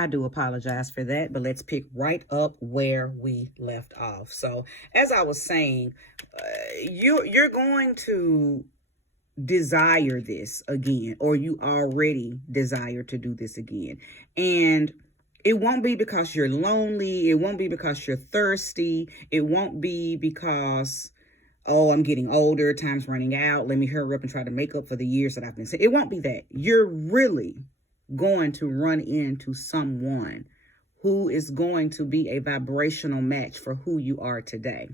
I do apologize for that, but let's pick right up where we left off. So, as I was saying, you're going to desire this again, or you already desire to do this again. And it won't be because you're lonely. It won't be because you're thirsty. It won't be because, oh, I'm getting older, time's running out, let me hurry up and try to make up for the years that I've been sick. It won't be that. You're really going to run into someone who is going to be a vibrational match for who you are today.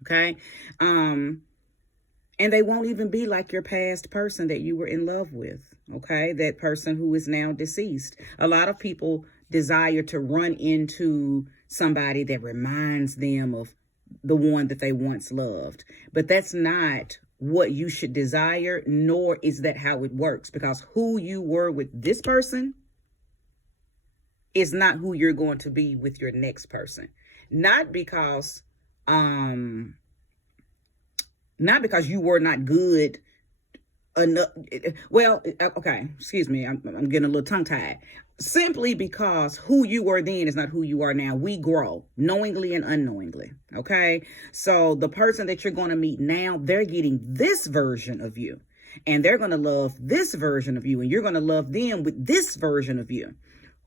Okay? And they won't even be like your past person that you were in love with. Okay? That person who is now deceased. A lot of people desire to run into somebody that reminds them of the one that they once loved. But that's not what you should desire, nor is that how it works, because who you were with this person is not who you're going to be with your next person. Not because you were not good enough. Well, okay, excuse me, I'm getting a little tongue-tied. Simply because who you were then is not who you are now. We grow knowingly and unknowingly. Okay. So the person that you're going to meet now, they're getting this version of you, and they're going to love this version of you, and you're going to love them with this version of you.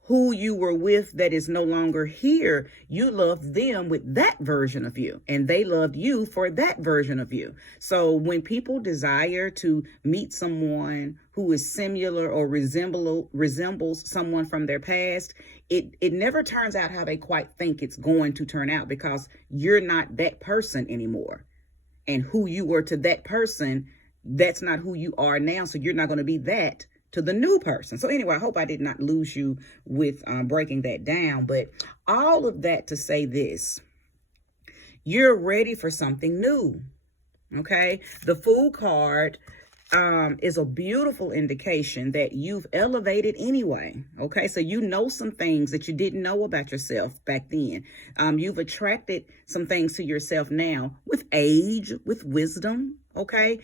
Who you were with that is no longer here, you loved them with that version of you, and they loved you for that version of you. So when people desire to meet someone who is similar or resembles someone from their past, it never turns out how they quite think it's going to turn out, because you're not that person anymore. And who you were to that person, that's not who you are now. So you're not going to be that to the new person. So anyway, I hope I did not lose you with breaking that down. But all of that to say this: you're ready for something new. Okay. The Fool card is a beautiful indication that you've elevated anyway. Okay. So you know some things that you didn't know about yourself back then. You've attracted some things to yourself now with age, with wisdom. Okay.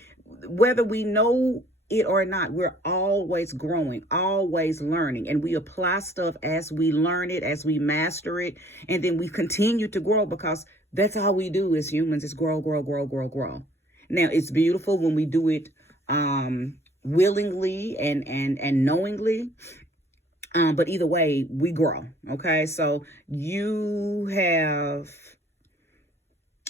Whether we know it or not, we're always growing, always learning, and we apply stuff as we learn it, as we master it, and then we continue to grow, because that's all we do as humans, is grow, grow, grow, grow, grow. Now, it's beautiful when we do it willingly and knowingly, but either way, we grow. Okay, so you have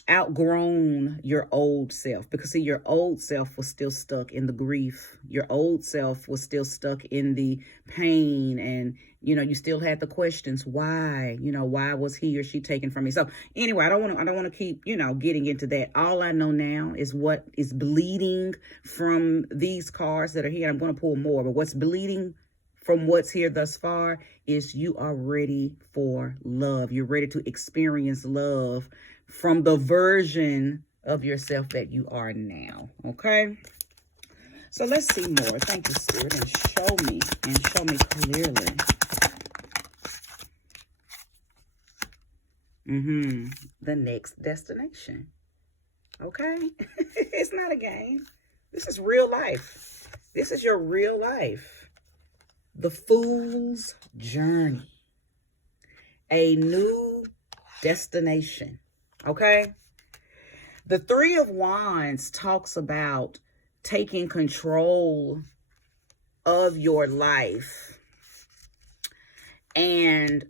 outgrown your old self, because see, your old self was still stuck in the grief. Your old self was still stuck in the pain, and you still had the questions. Why? Why was he or she taken from me? So anyway, I don't want to keep getting into that. All I know now is what is bleeding from these cards that are here. I'm going to pull more, but what's bleeding from what's here thus far is you are ready for love. You're ready to experience love from the version of yourself that you are now. Okay. So let's see more. Thank you, Spirit, and show me clearly. The next destination. Okay. It's not a game. This is real life. This is your real life. The Fool's Journey. A new destination. Okay. The Three of Wands talks about taking control of your life and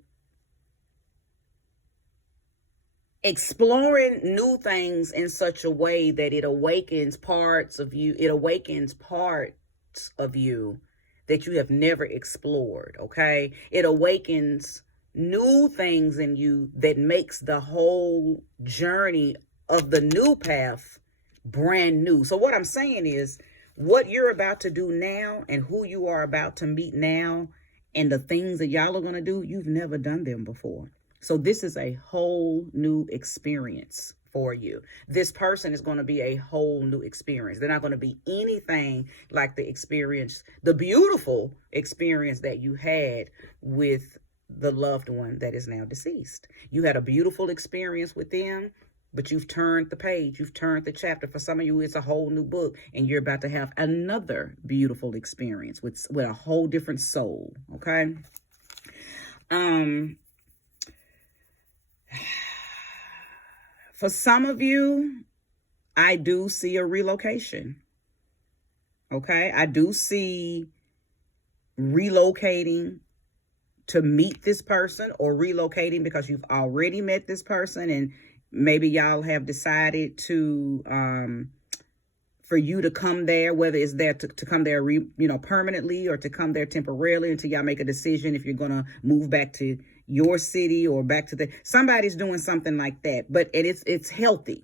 exploring new things in such a way that it awakens parts of you. It awakens parts of you that you have never explored. Okay. It awakens new things in you that makes the whole journey of the new path brand new. So what I'm saying is, what you're about to do now and who you are about to meet now and the things that y'all are going to do, you've never done them before. So this is a whole new experience for you. This person is going to be a whole new experience. They're not going to be anything like the experience, the beautiful experience that you had with the loved one that is now deceased. You had a beautiful experience with them, but you've turned the page, you've turned the chapter. For some of you, it's a whole new book, and you're about to have another beautiful experience with a whole different soul. Okay. For some of you, I do see a relocation. Okay, I do see relocating to meet this person, or relocating because you've already met this person and maybe y'all have decided to for you to come there, whether it's there to come there permanently, or to come there temporarily until y'all make a decision if you're gonna move back to your city or back to somebody's doing something like that. But it's healthy.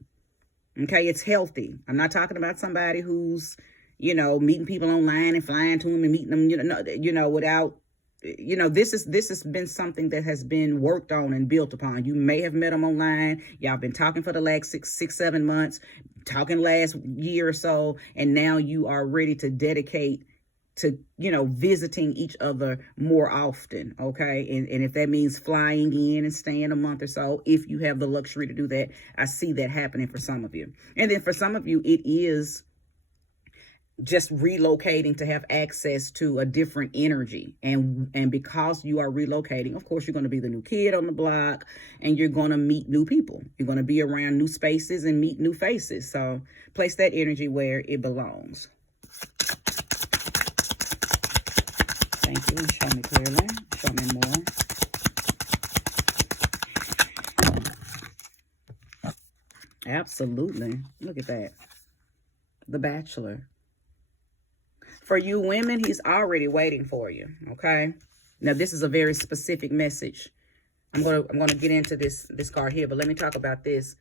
Okay, it's healthy. I'm not talking about somebody who's meeting people online and flying to them and meeting them without this has been something that has been worked on and built upon. You may have met them online. Y'all been talking for the last 7 months, talking last year or so, and now you are ready to dedicate to visiting each other more often. Okay, and if that means flying in and staying a month or so, if you have the luxury to do that, I see that happening for some of you. And then for some of you, it is just relocating to have access to a different energy. And because you are relocating, of course, you're going to be the new kid on the block, and you're going to meet new people. You're going to be around new spaces and meet new faces. So place that energy where it belongs. Thank you. Show me clearly. Show me more. Absolutely. Look at that. The Bachelor. For you women, he's already waiting for you. Okay. Now, this is a very specific message. I'm gonna get into this card here, but let me talk about this.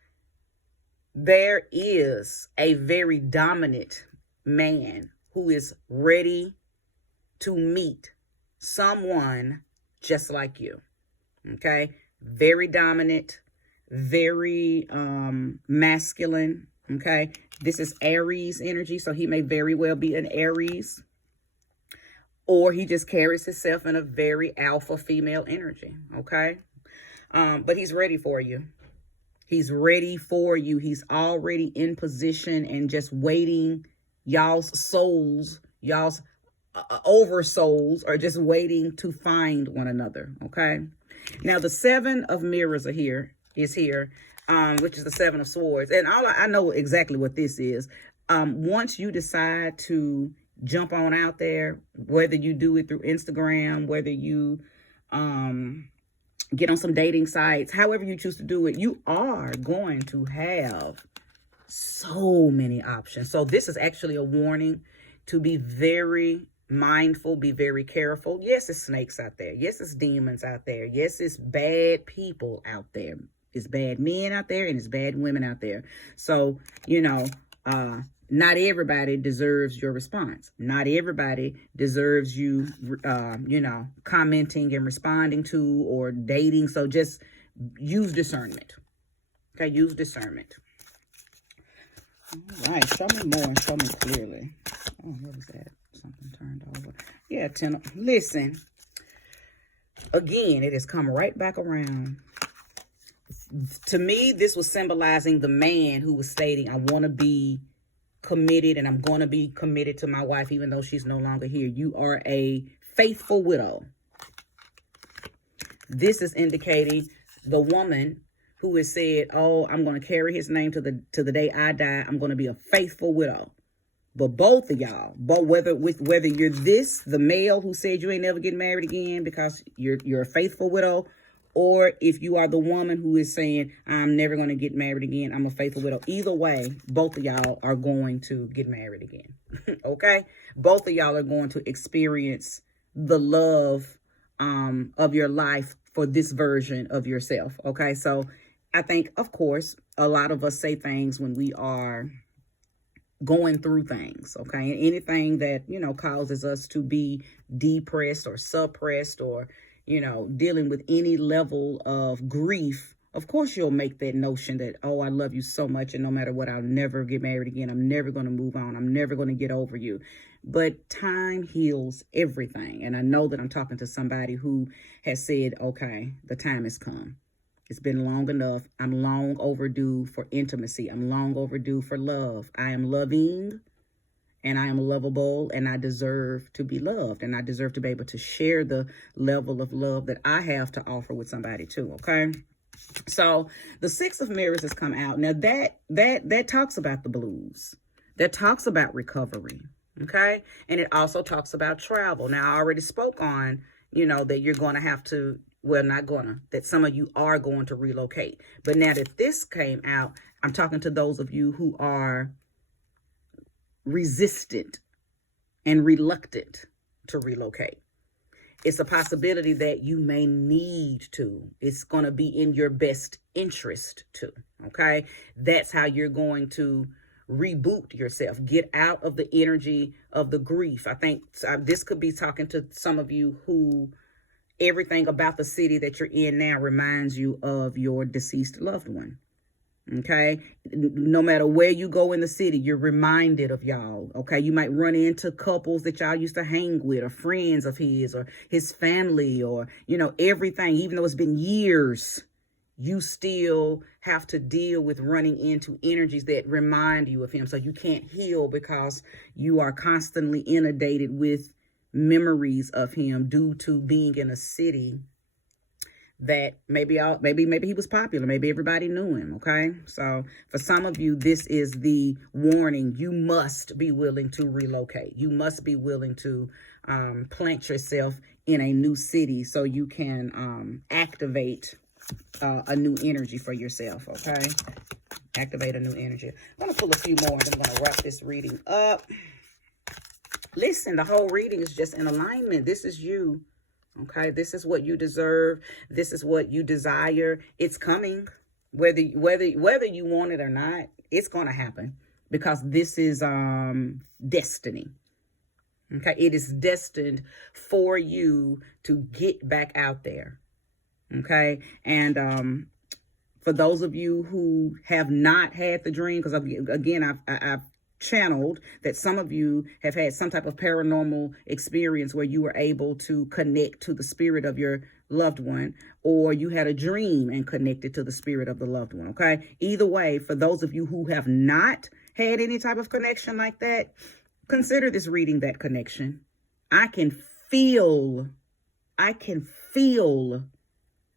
There is a very dominant man who is ready to meet someone just like you. Okay. Very dominant, very masculine. Okay. This is Aries energy, so he may very well be an Aries, or he just carries himself in a very alpha female energy. Okay. But he's ready for you. He's ready for you. He's already in position and just waiting. Y'all's souls, y'all's over souls are just waiting to find one another. Okay. Now the 7 of mirrors is here, which is the 7 of swords. And I know exactly what this is. Once you decide to jump on out there, whether you do it through Instagram, whether you get on some dating sites, however you choose to do it, you are going to have so many options. So this is actually a warning to be very mindful, be very careful. Yes, it's snakes out there. Yes, it's demons out there. Yes, it's bad people out there. It's bad men out there, and it's bad women out there. So, not everybody deserves your response. Not everybody deserves you, commenting and responding to or dating. So just use discernment. Okay, use discernment. All right, show me more and show me clearly. Oh, what was that? Something turned over. Yeah, listen. Again, it has come right back around. To me, this was symbolizing the man who was stating, I want to be committed, and I'm going to be committed to my wife, even though she's no longer here. You are a faithful widow. This is indicating the woman who has said, oh, I'm going to carry his name to the day I die. I'm going to be a faithful widow. But both of y'all, whether you're the male who said you ain't never getting married again because you're a faithful widow, or if you are the woman who is saying, I'm never going to get married again, I'm a faithful widow. Either way, both of y'all are going to get married again. Okay? Both of y'all are going to experience the love of your life for this version of yourself. Okay? So I think, of course, a lot of us say things when we are going through things. Okay? And anything that, causes us to be depressed or suppressed or dealing with any level of grief, of course you'll make that notion that, oh, I love you so much, and no matter what, I'll never get married again. I'm never going to move on. I'm never going to get over you. But time heals everything. And I know that I'm talking to somebody who has said, okay, the time has come. It's been long enough. I'm long overdue for intimacy. I'm long overdue for love. I am loving, and I am lovable, and I deserve to be loved, and I deserve to be able to share the level of love that I have to offer with somebody too. Okay. So the Six of Mirrors has come out. Now that talks about the blues. That talks about recovery. Okay. And it also talks about travel. Now I already spoke on, that you're going to have to, well, not gonna, that some of you are going to relocate. But now that this came out, I'm talking to those of you who are resistant and reluctant to relocate. It's a possibility that you may need to. It's going to be in your best interest to. Okay. That's how you're going to reboot yourself. Get out of the energy of the grief. I think this could be talking to some of you who everything about the city that you're in now reminds you of your deceased loved one. Okay. No matter where you go in the city, you're reminded of y'all. Okay. You might run into couples that y'all used to hang with, or friends of his, or his family, or, everything. Even though it's been years, you still have to deal with running into energies that remind you of him. So you can't heal because you are constantly inundated with memories of him due to being in a city that maybe he was popular. Maybe everybody knew him. Okay. So for some of you, this is the warning. You must be willing to relocate. You must be willing to plant yourself in a new city so you can activate a new energy for yourself. Okay. Activate a new energy. I'm going to pull a few more and I'm going to wrap this reading up. Listen, the whole reading is just in alignment. This is you. Okay, this is what you deserve. This is what you desire. It's coming, whether you want it or not. It's going to happen because this is destiny. Okay, it is destined for you to get back out there. Okay, and for those of you who have not had the dream, because again, I've channeled that some of you have had some type of paranormal experience where you were able to connect to the spirit of your loved one, or you had a dream and connected to the spirit of the loved one. Okay. Either way, for those of you who have not had any type of connection like that, consider this reading that connection. I can feel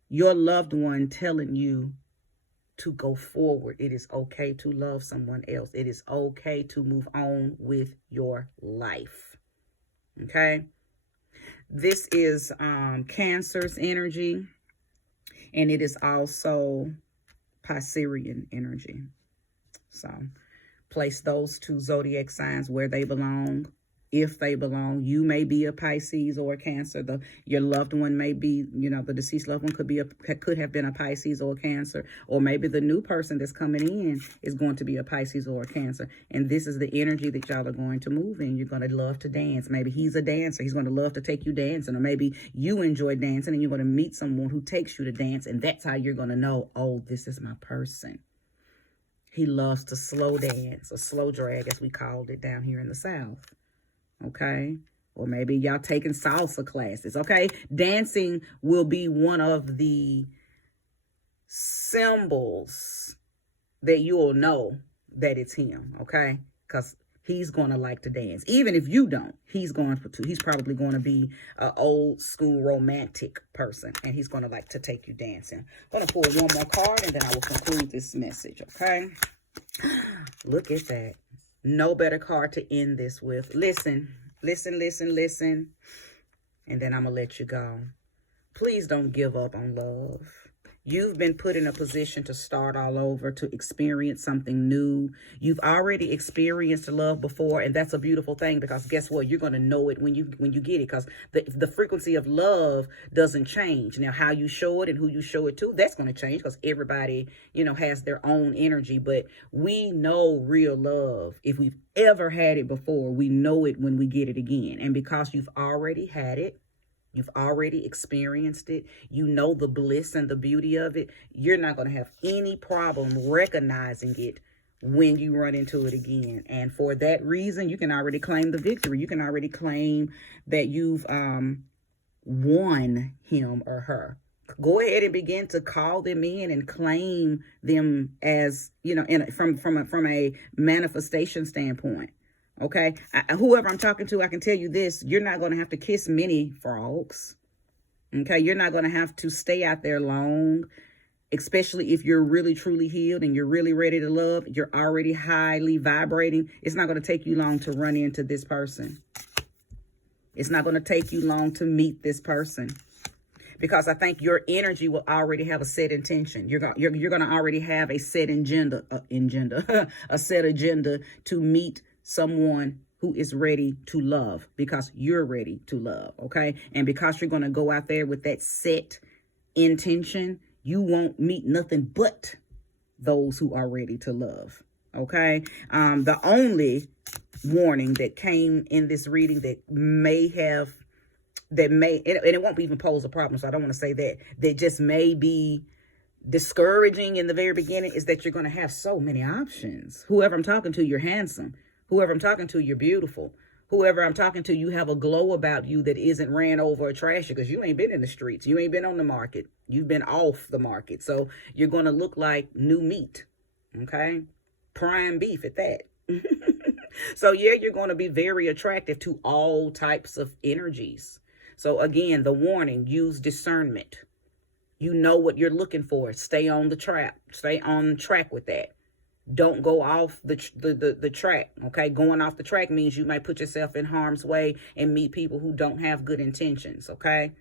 your loved one telling you to go forward. It is okay to love someone else. It is okay to move on with your life. Okay. This is Cancer's energy, and it is also Piscean energy. So place those two zodiac signs where they belong. If they belong, you may be a Pisces or a Cancer. Your loved one may be, the deceased loved one could have been a Pisces or a Cancer, or maybe the new person that's coming in is going to be a Pisces or a Cancer. And this is the energy that y'all are going to move in. You're going to love to dance. Maybe he's a dancer. He's going to love to take you dancing, or maybe you enjoy dancing and you're going to meet someone who takes you to dance. And that's how you're going to know, oh, this is my person. He loves to slow dance, or slow drag, as we called it down here in the South. Okay. Or maybe y'all taking salsa classes. Okay. Dancing will be one of the symbols that you'll know that it's him. Okay. Because he's going to like to dance. Even if you don't, he's probably going to be an old school romantic person, and he's going to like to take you dancing. I'm going to pull one more card and then I will conclude this message. Okay. Look at that. No better card to end this with. Listen. And then I'm going to let you go. Please don't give up on love. You've been put in a position to start all over, to experience something new. You've already experienced love before, and that's a beautiful thing, because guess what? You're going to know it when you get it, because the frequency of love doesn't change. Now, how you show it and who you show it to, that's going to change, because everybody, has their own energy. But we know real love. If we've ever had it before, we know it when we get it again. And because you've already had it, you've already experienced it, you know the bliss and the beauty of it, you're not going to have any problem recognizing it when you run into it again. And for that reason, you can already claim the victory. You can already claim that you've won him or her. Go ahead and begin to call them in and claim them as, from a manifestation standpoint. Okay, whoever I'm talking to, I can tell you this: you're not going to have to kiss many frogs. Okay, you're not going to have to stay out there long, especially if you're really truly healed and you're really ready to love. You're already highly vibrating. It's not going to take you long to run into this person. It's not going to take you long to meet this person, because I think your energy will already have a set intention. You're going to already have a set agenda, a set agenda to meet someone who is ready to love, because you're ready to love. Okay. And because you're going to go out there with that set intention, you won't meet nothing but those who are ready to love. Okay. The only warning that came in this reading that may, and it won't even pose a problem, so I don't want to say that just may be discouraging in the very beginning, is that you're going to have so many options. Whoever I'm talking to, you're handsome. Whoever I'm talking to, you're beautiful. Whoever I'm talking to, you have a glow about you that isn't ran over or trashed, because you ain't been in the streets. You ain't been on the market. You've been off the market. So you're going to look like new meat. Okay. Prime beef at that. So yeah, you're going to be very attractive to all types of energies. So again, the warning: use discernment. You know what you're looking for. Stay on the track. Stay on track with that. Don't go off the track. Okay, going off the track means you might put yourself in harm's way and meet people who don't have good intentions. Okay,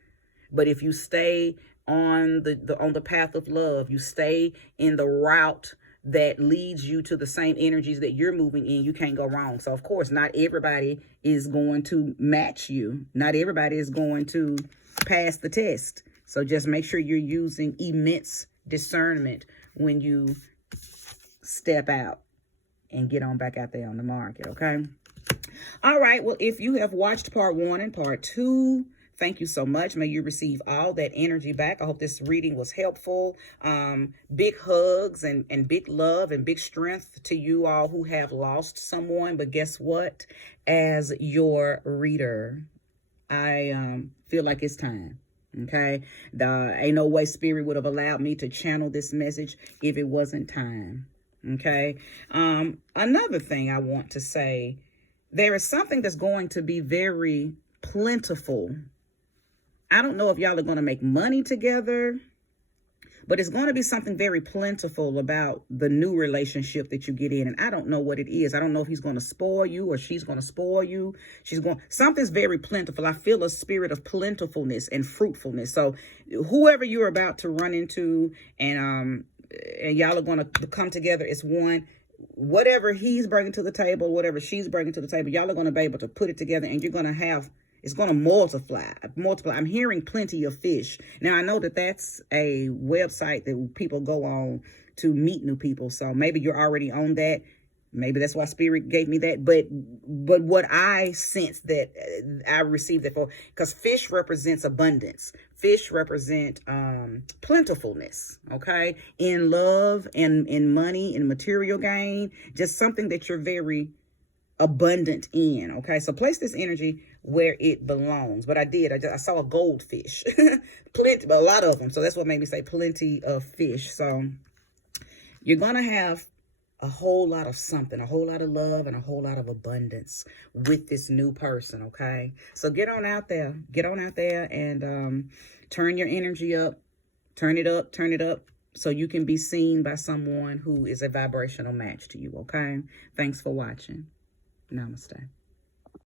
but if you stay on the path of love, you stay in the route that leads you to the same energies that you're moving in, you can't go wrong. So of course, not everybody is going to match you. Not everybody is going to pass the test. So just make sure you're using immense discernment when you step out and get on back out there on the market. Okay. All right. Well, if you have watched part 1 and part 2, thank you so much. May you receive all that energy back. I hope this reading was helpful. Big hugs and big love and big strength to you all who have lost someone. But guess what? As your reader, I feel like it's time. Okay. Ain't no way Spirit would have allowed me to channel this message if it wasn't time. Okay. Another thing I want to say, there is something that's going to be very plentiful. I don't know if y'all are going to make money together, but it's going to be something very plentiful about the new relationship that you get in. And I don't know what it is. I don't know if he's going to spoil you or she's going to spoil you. Something's very plentiful. I feel a spirit of plentifulness and fruitfulness. So whoever you're about to run into and y'all are going to come together as one. Whatever he's bringing to the table, whatever she's bringing to the table, y'all are going to be able to put it together, and you're going to have, it's going to multiply. I'm hearing plenty of fish. Now, I know that that's a website that people go on to meet new people. So maybe you're already on that. Maybe that's why Spirit gave me that. But what I sense that I received that for, because fish represents abundance. Fish represent plentifulness, okay? In love and in money and material gain. Just something that you're very abundant in, okay? So place this energy where it belongs. But I saw a goldfish. Plenty, a lot of them. So that's what made me say plenty of fish. So you're going to have a whole lot of something, a whole lot of love and a whole lot of abundance with this new person, okay? So get on out there and turn your energy up, turn it up so you can be seen by someone who is a vibrational match to you, okay? Thanks for watching. Namaste.